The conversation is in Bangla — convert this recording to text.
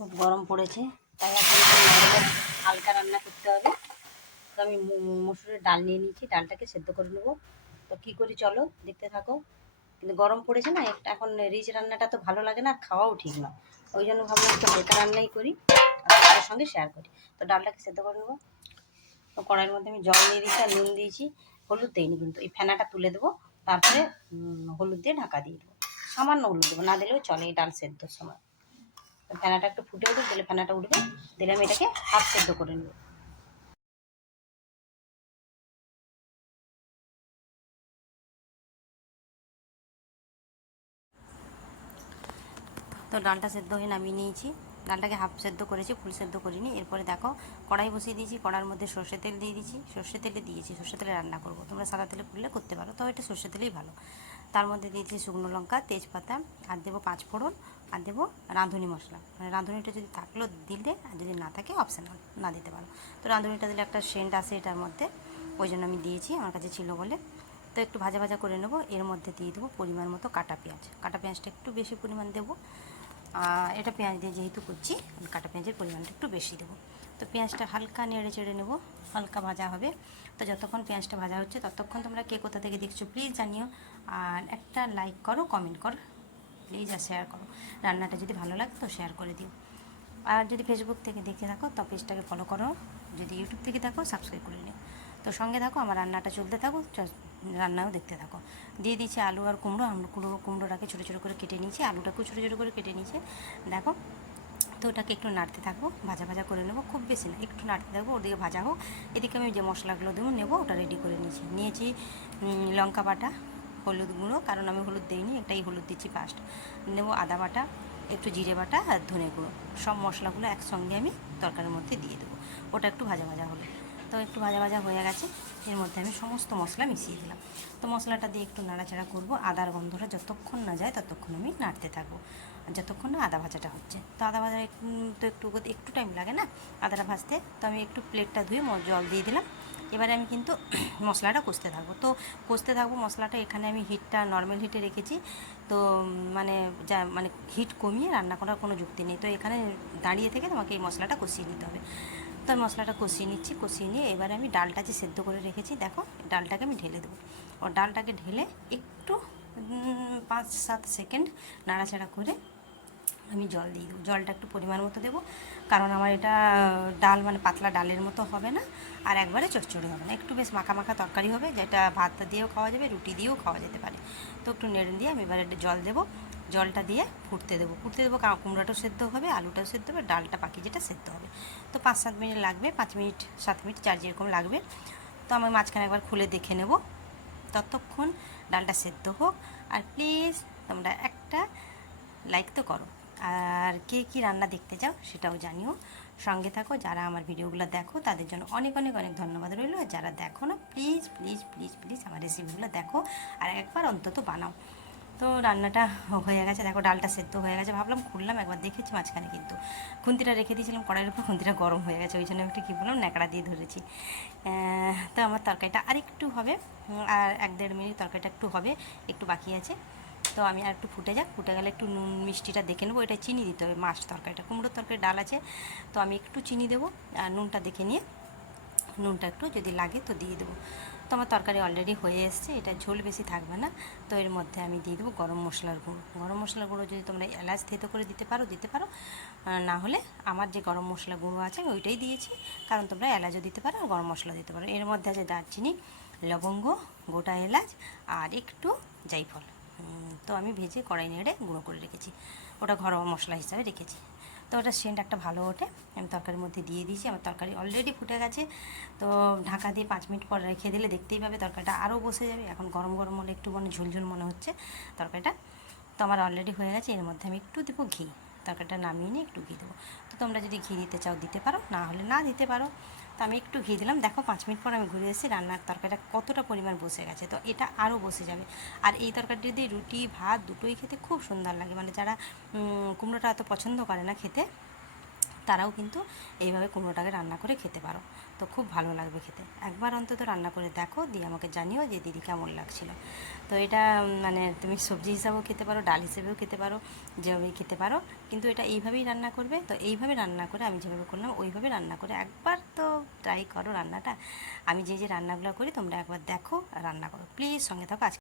খুব গরম পড়েছে, তাই এখন একটু হালকা রান্না করতে হবে। তো আমি মসুরের ডাল নিয়ে নিয়েছি, ডালটাকে সেদ্ধ করে নেবো। তো কী করি চলো দেখতে থাকো। কিন্তু গরম পড়েছে না, এখন রিচ রান্নাটা তো ভালো লাগে না, খাওয়াও ঠিক না। ওই জন্য ভাবলাম একটু হালকা রান্নাই করি আর তোমাদের সঙ্গে শেয়ার করি। তো ডালটাকে সেদ্ধ করে নেবো। তো কড়াইয়ের মধ্যে আমি জল দিয়ে দিয়েছি আর নুন দিয়েছি, হলুদ দিইনি কিন্তু। এই ফেনাটা তুলে দেবো, তারপরে হলুদ দিয়ে ঢাকা দিয়ে দেবো। সামান্য হলুদ দেবো, না দিলেও চলে এই ডাল সেদ্ধর সময়। ফেনাটা একটু ফুটে উঠবে, দিলে ফেনাটা উঠবে, দিলে আমি এটাকে হাফ সেদ্ধ করে নেব। তো ডালটা সেদ্ধ হয়ে নামিয়ে নিয়েছি। ডালটাকে হাফ সেদ্ধ করেছি, ফুল সেদ্ধ করিনি। এরপরে দেখো কড়াই বসিয়ে দিয়েছি, কড়ার মধ্যে সর্ষে তেল দিয়ে দিয়েছি। সর্ষে তেলে দিয়েছি, সর্ষে তেলে রান্না করবো। তোমরা সাদা তেলে করলে করতে পারো, তো এটা সর্ষে তেলেই ভালো। তার মধ্যে দিয়েছি শুকনো লঙ্কা, তেজপাতা, আর দেবো পাঁচফোড়ন, আর দেবো রাঁধুনি মশলা। মানে রাঁধুনিটা যদি থাকলেও দিলে, আর যদি না থাকে অপশনাল, না দিতে পারো। তো রাঁধুনিটা দিলে একটা সেন্ট আসে এটার মধ্যে, ওই জন্য আমি দিয়েছি, আমার কাছে ছিল বলে। তো একটু ভাজা ভাজা করে নেবো। এর মধ্যে দিয়ে দেবো পরিমাণ মতো কাটা পেঁয়াজ। কাটা পেঁয়াজটা একটু বেশি পরিমাণ দেবো। এটা পেঁয়াজ দিয়ে যেহেতু করছি, আমি কাটা পেঁয়াজের পরিমাণটা একটু বেশি দেবো। তো পেঁয়াজটা হালকা নেড়ে চেড়ে নেবো, হালকা ভাজা হবে। তো যতক্ষণ পেঁয়াজটা ভাজা হচ্ছে ততক্ষণ তোমরা কে কোথা থেকে দেখছো প্লিজ জানিও। আর একটা লাইক করো, কমেন্ট করো প্লিজ, আর শেয়ার করো। রান্নাটা যদি ভালো লাগে তো শেয়ার করে দিও। আর যদি ফেসবুক থেকে দেখে থাকো তো পেজটাকে ফলো করো, যদি ইউটিউব থেকে থাকো সাবস্ক্রাইব করে নিও। তো সঙ্গে থাকো, আমার রান্নাটা চলতে থাকো, রান্নাও দেখতে থাকো। দিয়ে দিচ্ছি আলু আর কুমড়ো। কুমড়োটাকে ছোটো ছোটো করে কেটে নিয়েছি, আলুটাকেও ছোটো ছোটো করে কেটে নিয়েছি। দেখো, তো ওটাকে একটু নাড়তে থাকবো, ভাজা ভাজা করে নেবো, খুব বেশি না, একটু নাড়তে থাকবো। ওদিকে ভাজা হোক, এদিকে আমি যে মশলাগুলো দেবো নেবো, ওটা রেডি করে নিয়েছি লঙ্কা বাটা, হলুদ গুঁড়ো, কারণ আমি হলুদ দিইনি, এটাই হলুদ দিচ্ছি ফার্স্ট। নেবো আদা বাটা, একটু জিরে বাটা আর ধনে গুঁড়ো। সব মশলাগুলো একসঙ্গে আমি তরকারির মধ্যে দিয়ে দেবো। ওটা একটু ভাজা ভাজা হলো। তো একটু ভাজা ভাজা হয়ে গেছে, এর মধ্যে আমি সমস্ত মশলা মিশিয়ে দিলাম। তো মশলাটা দিয়ে একটু নাড়াচাড়া করবো। আদার গন্ধটা যতক্ষণ না যায় ততক্ষণ আমি নাড়তে থাকবো, যতক্ষণ না আদা ভাজাটা হচ্ছে। তো আদা ভাজা তো একটু টাইম লাগে না আদাটা ভাজতে। তো আমি একটু প্লেটটা ধুয়ে জল দিয়ে দিলাম। এবারে আমি কিন্তু মশলাটা কষতে থাকবো। তো কষতে থাকবো মশলাটা। এখানে আমি হিটটা নর্মাল হিটে রেখেছি। তো মানে হিট কমিয়ে রান্না করার কোনো যুক্তি নেই। তো এখানে দাঁড়িয়ে থেকে তোমাকে এই মশলাটা কষিয়ে নিতে হবে। তো আমি মশলাটা কষিয়ে নিচ্ছি, কষিয়ে নিয়ে এবারে আমি ডালটা যে সেদ্ধ করে রেখেছি, দেখো ডালটাকে আমি ঢেলে দেবো। ও ডালটাকে ঢেলে একটু 5-7 সেকেন্ড নাড়াচাড়া করে আমি জল দিয়ে দেবো। জলটা একটু পরিমাণ মতো দেবো, কারণ আমার এটা ডাল মানে পাতলা ডালের মতো হবে না, আর একবারে চচ্চড়ি হবে না, একটু বেশ মাখা মাখা তরকারি হবে, যেটা ভাত দিয়েও খাওয়া যাবে, রুটি দিয়েও খাওয়া যেতে পারে। তো একটু নেড়ে দিয়ে আমি এবারে জল দেবো। জলটা দিয়ে ফুটতে দেবো, কারণ কুমড়োটাও সেদ্ধ হবে, আলুটাও সেদ্ধ হবে, ডালটা বাকি যেটা সেদ্ধ হবে। তো 5-7 মিনিট লাগবে, 5 মিনিট 7 মিনিট যার যেরকম লাগবে। তো আমি মাঝখানে একবার খুলে দেখে নেব। ততক্ষণ ডালটা সেদ্ধ হোক। আর প্লিজ তোমরা একটা লাইক তো করো, আর কে কী রান্না দেখতে চাও সেটাও জানিও। সঙ্গে থাকো, যারা আমার ভিডিওগুলো দেখো তাদের জন্য অনেক অনেক অনেক ধন্যবাদ রইলো। আর যারা দেখো না প্লিজ প্লিজ প্লিজ প্লিজ আমার রেসিপিগুলো দেখো, আর একবার অন্তত বানাও। তো রান্নাটা হয়ে গেছে, দেখো ডালটা সেদ্ধ হয়ে গেছে। ভাবলাম খুললাম, একবার দেখেছি মাঝখানে কিন্তু খুন্তিটা রেখে দিয়েছিলাম কড়াইয়ের উপর, খুন্তিটা গরম হয়ে গেছে, ওই জন্য একটু কী বললাম ন্যাকড়া দিয়ে ধরেছি। তো আমার তরকারিটা আরেকটু হবে, আর 1-1.5 মিনিট তরকারিটা একটু হবে, একটু বাকি আছে। তো আমি আর একটু ফুটে যাক, ফুটে গেলে একটু নুন মিষ্টিটা দেখে নেবো। এটা চিনি দিতে হবে, মাছ তরকারিটা, কুমড়োর তরকারি ডাল আছে, তো আমি একটু চিনি দেবো। আর নুনটা দেখে নিয়ে নুনটা একটু যদি লাগে তো দিয়ে দেবো। তো আমার তরকারি অলরেডি হয়ে এসছে, এটা ঝোল বেশি থাকবে না। তো এর মধ্যে আমি দিয়ে দেবো গরম মশলার গুঁড়ো। গরম মশলার গুঁড়ো যদি তোমরা এলাচ থেতো করে দিতে পারো দিতে পারো, না হলে আমার যে গরম মশলা গুঁড়ো আছে আমি ওইটাই দিয়েছি, কারণ তোমরা এলাচও দিতে পারো আর গরম মশলা দিতে পারো। এর মধ্যে আছে দারচিনি, লবঙ্গ, গোটা এলাচ আর একটু জায়ফল। তো আমি ভেজে কড়াই নেড়ে গুঁড়ো করে রেখেছি, ওটা ঘরোয়া মশলা হিসাবে রেখেছি। তো ওটা সেন্ট একটা ভালো ওঠে। আমি তরকারির মধ্যে দিয়ে দিয়েছি, আমার তরকারি অলরেডি ফুটে গেছে। তো ঢাকা দিয়ে 5 মিনিট পর রেখে দিলে দেখতেই পাবে তরকারিটা আরও বসে যাবে। এখন গরম গরম হলে একটু মানে ঝুলঝুল মনে হচ্ছে তরকারিটা। তো আমার অলরেডি হয়ে গেছে। এর মধ্যে আমি একটু দেবো ঘি, তরকারিটা নামিয়ে নিয়ে একটু ঘি দেবো। তো তোমরা যদি ঘি দিতে চাও দিতে পারো, না হলে না দিতে পারো। তো আমি একটু ঘি দিলাম। দেখো 5 মিনিট পর আমি ঘুরে এসেছি, রান্নার তরকারিটা কতটা পরিমাণ বসে গেছে। তো এটা আরও বসে যাবে। আর এই তরকারিটা দিয়ে রুটি ভাত দুটোই খেতে খুব সুন্দর লাগে, মানে যারা কুমড়োটা এত পছন্দ করে না খেতে, তারাও কিন্তু এইভাবে কুমড়োটাকে রান্না করে খেতে পারো। তো খুব ভালো লাগবে খেতে। একবার অন্তত রান্না করে দেখো, দিয়ে আমাকে জানিও যে দিদি কেমন লাগছিলো। তো এটা মানে তুমি সবজি হিসাবেও খেতে পারো, ডাল হিসেবেও খেতে পারো, যেভাবেই খেতে পারো, কিন্তু এটা এইভাবেই রান্না করবে। তো এইভাবে রান্না করে আমি যেভাবে করলাম ওইভাবে রান্না করে একবার তো ট্রাই করো রান্নাটা। আমি যে রান্নাগুলো করি তোমরা একবার দেখো আর রান্না করো। প্লিজ সঙ্গে থাকো। আজকে